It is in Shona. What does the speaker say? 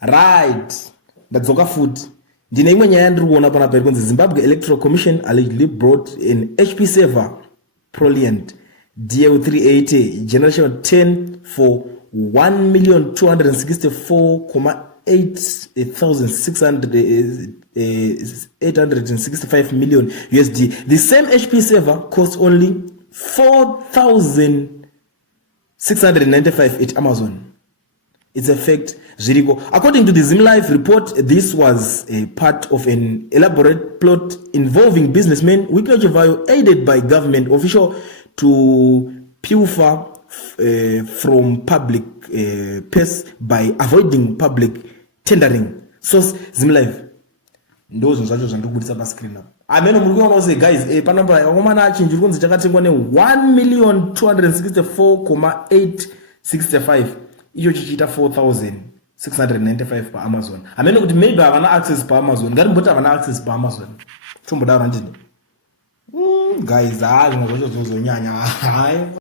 Right. Ndadzoka futi. Ndine imwe nyaya ndiri kuona pana pari kunzi Zimbabwe Electoral Commission allegedly brought an HP server Proliant DL380 generation 10 for 1,264,865 million USD. The same HP server costs only 4,695 at Amazon. It's a fact. According to the ZimLife report, this was a part of an elaborate plot involving businessmen Wicklow Chivayo, aided by government official, to pilfer from public purse by avoiding public tendering. Source ZimLife. Those zvacho zvandikubudisa pascreen apa. Ameno muri kuona say guys panamba yakomana achinjiri kunzi chakatengwa ne 1,264,865. Icho chichita 4,695 pa Amazon. Ameno kuti maybe havana access pa Amazon. Ngarimboti havana access pa Amazon. Tombodaro ndini. Guys, zvazvo zvozonyanya.